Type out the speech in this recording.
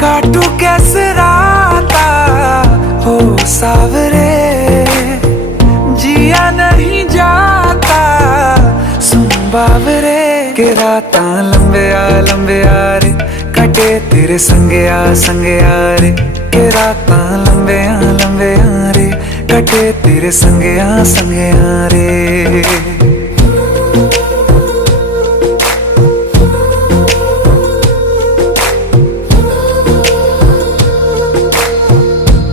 काटू कैसे राता हो सावरे, जिया नहीं जाता सुन बावरे। के राता लंबे आ रे, कटे तेरे संगे आ रे। के राता लंबे आ रे, कटे तेरे संगे आ रे।